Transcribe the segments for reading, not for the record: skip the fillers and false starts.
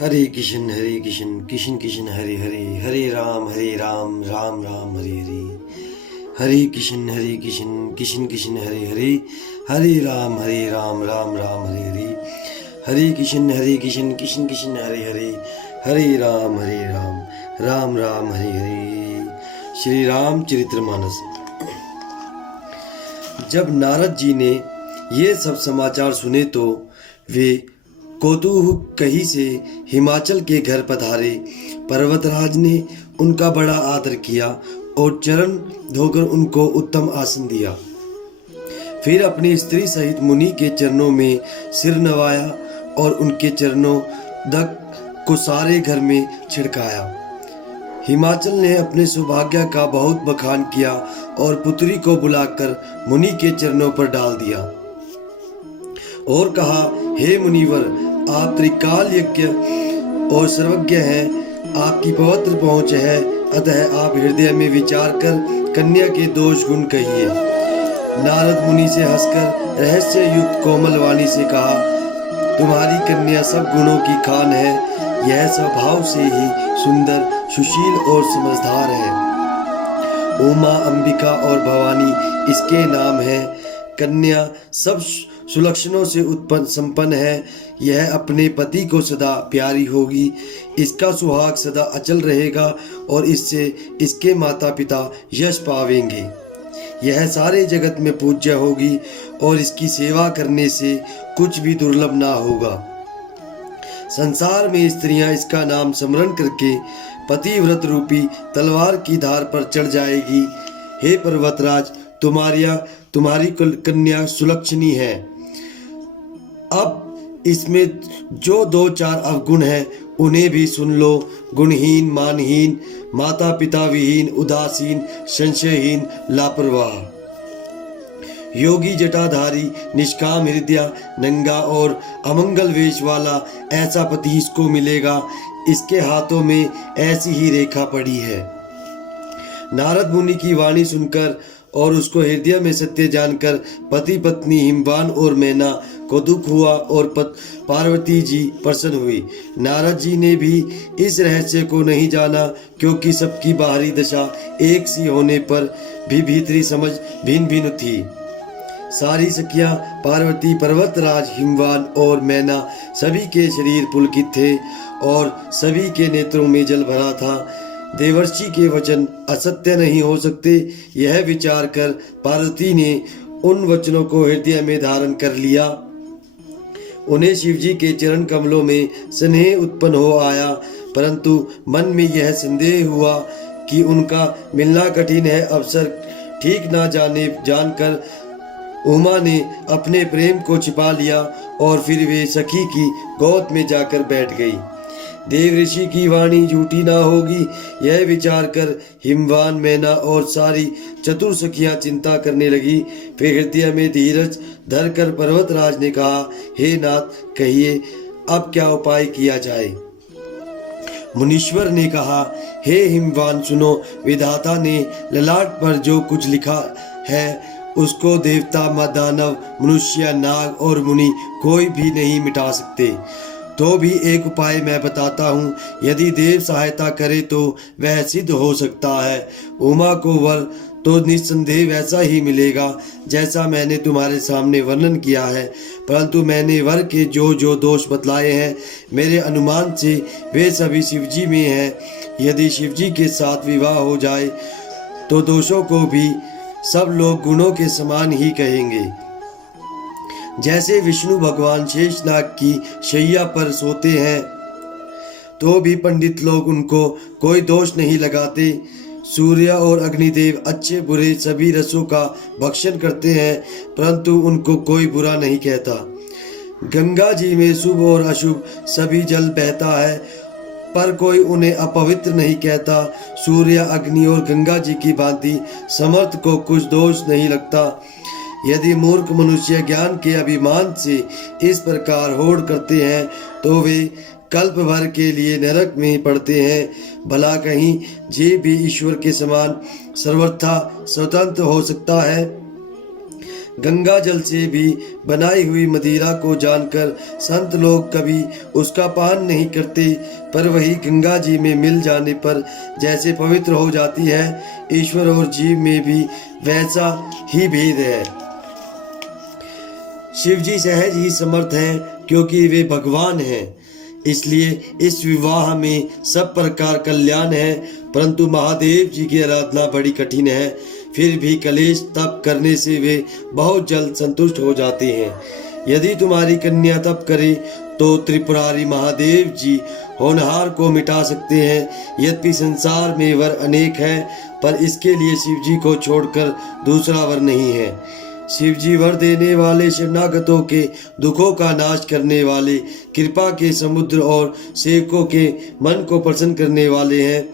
हरे कृष्ण कृष्ण कृष्ण हरे हरे, हरे राम राम राम हरे हरे। हरे कृष्ण कृष्ण कृष्ण हरे हरे, हरे राम राम राम हरे हरे। हरे कृष्ण कृष्ण कृष्ण हरे हरे, हरे राम राम राम हरे हरे। श्री राम चरितमानस। जब नारद जी ने ये सब समाचार सुने तो वे कौतूहल कही से हिमाचल के घर पधारे। पर्वतराज ने उनका बड़ा आदर किया और चरण धोकर उनको उत्तम आसन दिया। फिर अपनी स्त्री सहित मुनि के चरणों में सिर नवाया और उनके चरणों दक को सारे घर में छिड़काया। हिमाचल ने अपने सौभाग्य का बहुत बखान किया और पुत्री को बुलाकर मुनि के चरणों पर डाल दिया और कहा, हे मुनिवर, आप त्रिकाल यज्ञ और सर्वज्ञ हैं, आपकी पवित्र पहुंच है, अतः आप हृदय में विचार कर कन्या के दोष गुण कहिए। नारद मुनि से हंसकर रहस्य युक्त कोमल वाणी से कहा, तुम्हारी कन्या सब गुणों की खान है, यह स्वभाव से ही सुंदर, सुशील और समझदार है। उमा, अंबिका और भवानी इसके नाम है। कन्या सब सुलक्षणों से उत्पन्न संपन्न है, यह अपने पति को सदा प्यारी होगी, इसका सुहाग सदा अचल रहेगा और इससे इसके माता पिता यश पावेंगे। यह सारे जगत में पूज्य होगी और इसकी सेवा करने से कुछ भी दुर्लभ ना होगा। संसार में स्त्रियां इसका नाम स्मरण करके पतिव्रत रूपी तलवार की धार पर चढ़ जाएगी। हे पर्वतराज, तुम्हारी कन्या सुलक्षणी है। अब इसमें जो दो चार अवगुण हैं उन्हें भी सुन लो। गुणहीन, मानहीन, माता पिता विहीन, उदासीन, संशयहीन, लापरवाह, योगी जटाधारी, निष्काम हृदय, नंगा और अमंगल वेश वाला, ऐसा पति इसको मिलेगा। इसके हाथों में ऐसी ही रेखा पड़ी है। नारद मुनि की वाणी सुनकर और उसको हृदय में सत्य जानकर पति पत्नी हिमवान और मैना को दुख हुआ और पार्वती जी प्रसन्न हुई। नारद जी ने भी इस रहस्य को नहीं जाना, क्योंकि सबकी बाहरी दशा एक सी होने पर भी भीतरी समझ भिन्न भिन्न थी। सारी सखियां पार्वती, पर्वतराज, हिमवान और मैना सभी के शरीर पुलकित थे और सभी के नेत्रों में जल भरा था। देवर्षि के वचन असत्य नहीं हो सकते, यह विचार कर पार्वती ने उन वचनों को हृदय में धारण कर लिया। उन्हें शिवजी के चरण कमलों में स्नेह उत्पन्न हो आया, परंतु मन में यह संदेह हुआ कि उनका मिलना कठिन है। अवसर ठीक ना जानकर उमा ने अपने प्रेम को छिपा लिया और फिर वे सखी की गोद में जाकर बैठ गई। देव ऋषि की वाणी झूठी ना होगी, यह विचार कर हिमवान, मैना और सारी चतुर सखियां चिंता करने लगी। फिर हृदय में धीरज धरकर पर्वतराज ने कहा, हे नाथ, कहिए अब क्या उपाय किया जाए। मुनीश्वर ने कहा, हे हिमवान, सुनो, विधाता ने ललाट पर जो कुछ लिखा है उसको देवता, दानव, मनुष्य, नाग और मुनि कोई भी नहीं मिटा सकते। तो भी एक उपाय मैं बताता हूँ, यदि देव सहायता करे तो वह सिद्ध हो सकता है। उमा को वर तो निस्संदेह वैसा ही मिलेगा जैसा मैंने तुम्हारे सामने वर्णन किया है, परंतु मैंने वर के जो जो दोष बतलाए हैं, मेरे अनुमान से वे सभी शिवजी में हैं। यदि शिवजी के साथ विवाह हो जाए तो दोषों को भी सब लोग गुणों के समान ही कहेंगे। जैसे विष्णु भगवान शेषनाग की शैया पर सोते हैं तो भी पंडित लोग उनको कोई दोष नहीं लगाते। सूर्य और अग्निदेव अच्छे बुरे सभी रसों का भक्षण करते हैं, परंतु उनको कोई बुरा नहीं कहता। गंगा जी में शुभ और अशुभ सभी जल बहता है, पर कोई उन्हें अपवित्र नहीं कहता। सूर्य, अग्नि और गंगा जी की भांति समर्थ को कुछ दोष नहीं लगता। यदि मूर्ख मनुष्य ज्ञान के अभिमान से इस प्रकार होड़ करते हैं तो वे कल्प भर के लिए नरक में पड़ते हैं। भला कहीं जीव भी ईश्वर के समान सर्वथा स्वतंत्र हो सकता है। गंगा जल से भी बनाई हुई मदिरा को जानकर संत लोग कभी उसका पान नहीं करते, पर वही गंगा जी में मिल जाने पर जैसे पवित्र हो जाती है, ईश्वर और जीव में भी वैसा ही भेद है। शिव जी सहज ही समर्थ हैं, क्योंकि वे भगवान हैं, इसलिए इस विवाह में सब प्रकार कल्याण है। परंतु महादेव जी की आराधना बड़ी कठिन है, फिर भी कलेश तप करने से वे बहुत जल्द संतुष्ट हो जाते हैं। यदि तुम्हारी कन्या तप करे तो त्रिपुरारी महादेव जी होनहार को मिटा सकते हैं। यद्यपि संसार में वर अनेक है, पर इसके लिए शिव जी को छोड़कर दूसरा वर नहीं है। शिव जी वर देने वाले, शरणागतों के दुखों का नाश करने वाले, कृपा के समुद्र और सेवकों के मन को प्रसन्न करने वाले हैं।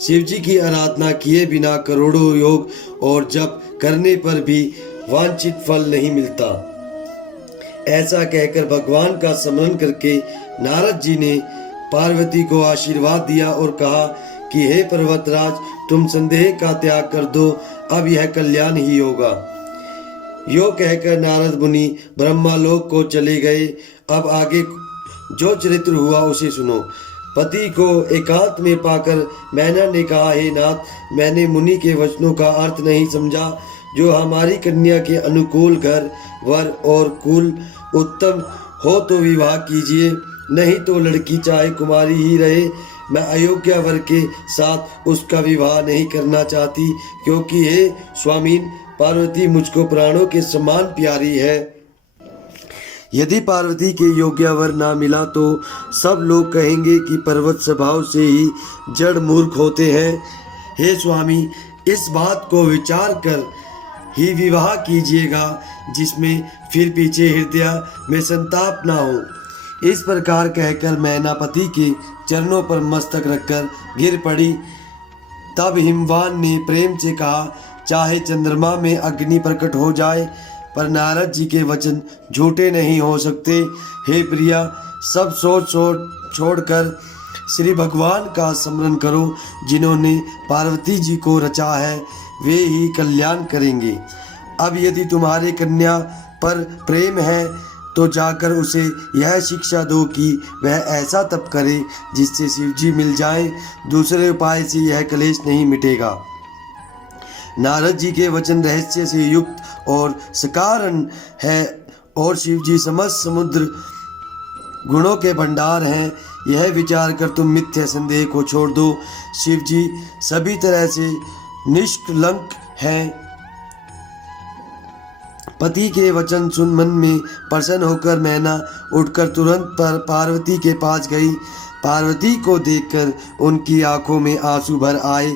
शिव जी की आराधना किए बिना करोड़ों योग और जप करने पर भी वांछित फल नहीं मिलता। ऐसा कहकर भगवान का स्मरण करके नारद जी ने पार्वती को आशीर्वाद दिया और कहा कि हे पर्वतराज, तुम संदेह का त्याग कर दो, अब यह कल्याण ही होगा। यो कहकर नारद मुनि ब्रह्मालोक को चले गए। अब आगे जो चरित्र हुआ उसे सुनो। पति को एकांत में पाकर मैना ने कहा, हे नाथ, मैंने मुनि के वचनों का अर्थ नहीं समझा। जो हमारी कन्या के अनुकूल घर, वर और कुल उत्तम हो तो विवाह कीजिए, नहीं तो लड़की चाहे कुमारी ही रहे। मैं अयोग्य वर के साथ उसका विवाह नहीं करना चाहती, क्योंकि हे स्वामीन, पार्वती मुझको प्राणों के समान प्यारी है। यदि पार्वती के योग्य वर ना मिला तो सब लोग कहेंगे कि पर्वत स्वभाव से ही जड़ मूर्ख होते हैं। हे स्वामी, इस बात को विचार कर ही विवाह कीजिएगा, जिसमें फिर पीछे हृदय में संताप ना हो। इस प्रकार कहकर मैना पति के चरणों पर मस्तक रखकर गिर पड़ी। तब हिमवान ने प्रेम से कहा, चाहे चंद्रमा में अग्नि प्रकट हो जाए, पर नारद जी के वचन झूठे नहीं हो सकते। हे प्रिया, सब सोच छोड़कर श्री भगवान का स्मरण करो। जिन्होंने पार्वती जी को रचा है, वे ही कल्याण करेंगे। अब यदि तुम्हारे कन्या पर प्रेम है तो जाकर उसे यह शिक्षा दो कि वह ऐसा तप करे जिससे शिव जी मिल जाए। दूसरे उपाय से यह कलेश नहीं मिटेगा। नारद जी के वचन रहस्य से युक्त और सकारण है, और शिव जी समस्त समुद्र गुणों के भंडार हैं। यह विचार कर तुम मिथ्या संदेह को छोड़ दो। शिव जी सभी तरह से निष्कलंक हैं। पति के वचन सुन मन में प्रसन्न होकर मैना उठकर तुरंत पर पार्वती के पास गई। पार्वती को देखकर उनकी आंखों में आंसू भर आए।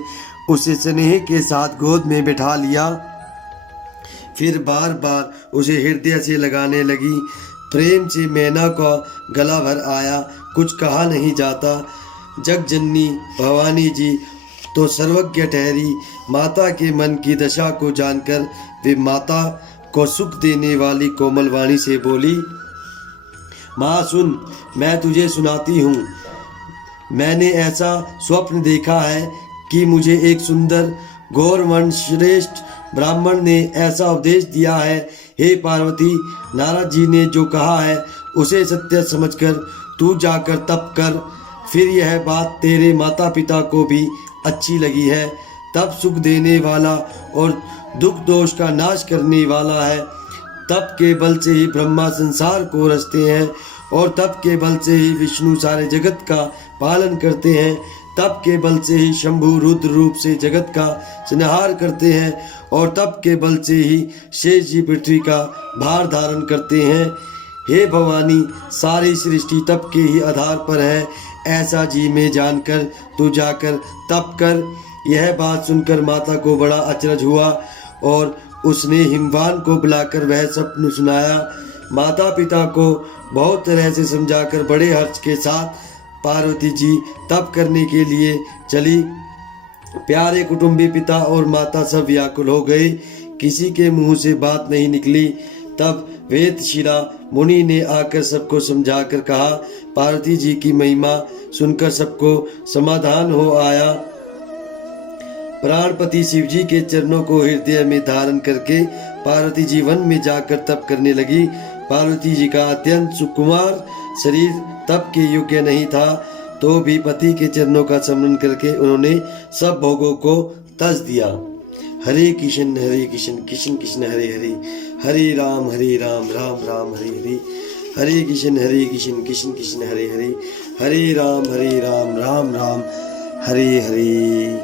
उसे स्नेह के साथ गोद में बिठा लिया, फिर बार बार उसे हृदय से लगाने लगी। प्रेम से मैना का गला भर आया। कुछ कहा नहीं जाता। जगजननी भवानी जी तो सर्वज्ञ ठहरी। माता के मन की दशा को जानकर वे माता को सुख देने वाली कोमल वाणी से बोली, माँ सुन, मैं तुझे सुनाती हूँ। मैंने ऐसा स्वप्न देखा है कि मुझे एक सुंदर गौरवर्ण श्रेष्ठ ब्राह्मण ने ऐसा उपदेश दिया है। हे पार्वती, नारद जी ने जो कहा है उसे सत्य समझकर तू जाकर तप कर। फिर यह बात तेरे माता पिता को भी अच्छी लगी है। तप सुख देने वाला और दुख दोष का नाश करने वाला है। तप के बल से ही ब्रह्मा संसार को रचते हैं, और तप के बल से ही विष्णु सारे जगत का पालन करते हैं। तप के बल से ही शंभु रुद्र रूप से जगत का संहार करते हैं, और तप के बल से ही शेष जी पृथ्वी का भार धारण करते हैं। हे भवानी, सारी सृष्टि तप के ही आधार पर है, ऐसा जी में जानकर तू जाकर तप कर। यह बात सुनकर माता को बड़ा अचरज हुआ, और उसने हिमवान को बुलाकर वह स्वप्न सुनाया। माता पिता को बहुत तरह से समझाकर बड़े हर्ष के साथ पार्वती जी तप करने के लिए चली। प्यारे कुटुंबी पिता और माता सब व्याकुल हो गए। किसी के मुंह से बात नहीं निकली। तब वेदशिला मुनि ने आकर सबको समझाकर कहा। पार्वती जी की महिमा सुनकर सबको समाधान हो आया। प्राणपति शिव जी के चरणों को हृदय में धारण करके पार्वती जी वन में जाकर तप करने लगी। पार्वती जी का अत्यंत सुकुमार शरीर तप के योग्य नहीं था, तो भी पति के चरणों का स्मरण करके उन्होंने सब भोगों को तज दिया। हरे कृष्ण कृष्ण कृष्ण हरे हरे, हरे राम राम राम हरे हरे, हरे कृष्ण कृष्ण कृष्ण हरे हरे, हरे राम राम राम हरे हरे।